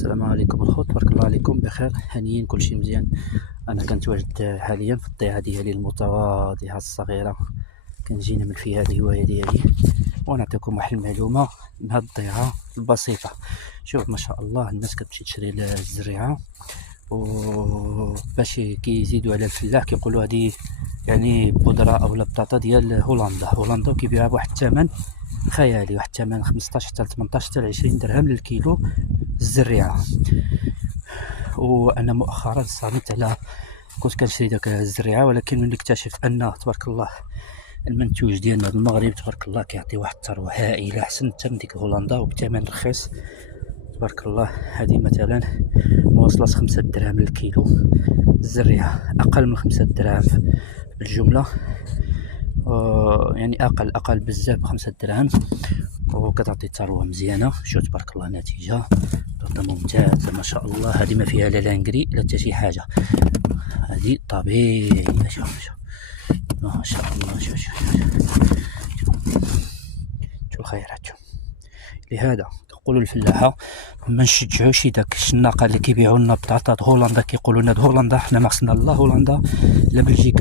السلام عليكم الخوت، تبارك الله عليكم بخير هانيين كلشي مزيان. انا كنتواجد حاليا في الضيعه ديالي المتواضعه الصغيره، كنجي نعمل فيها هذه الهوايه ديالي ونعطيكم واحد المعلومه من هذه الضيعه البسيطه. شوف ما شاء الله الناس كتمشي تشري الزريعه وباش كيزيدوا على الفلاح كيقولوا هذه يعني بودره او بطاطا ديال هولندا وكيبيعوها بواحد الثمن خيالي، واحد الثمن 15 حتى 18 حتى 20 درهم للكيلو الزريعه. وانا مؤخرا صامت على كنت كنشري داك الزريعه، ولكن ملي اكتشفت ان تبارك الله المنتوج ديالنا المغرب تبارك الله كيعطي واحد الثروه هائله احسن حتى من ديك هولندا وبثمن رخيص تبارك الله. هذه مثلا موصله 5 دراهم للكيلو الزريعه، اقل من 5 دراهم بالجمله، يعني اقل بزاف 5 دراهم، وكتعطي ثروه مزيانه. شوف تبارك الله نتيجه ممتازه ما شاء الله. هذه ما فيها لا لانكري لا حتى شي حاجه، هذه طبيعيه. شوف ما شاء الله. شوف الخيرات. لهذا كنقولوا للفلاحه ما نشجعوش داك الشناقه اللي كيبيعوا لنا بطاطا هولندا، كيقولوا لنا هولندا، حنا ما خصنا لا هولندا لا بلجيكا.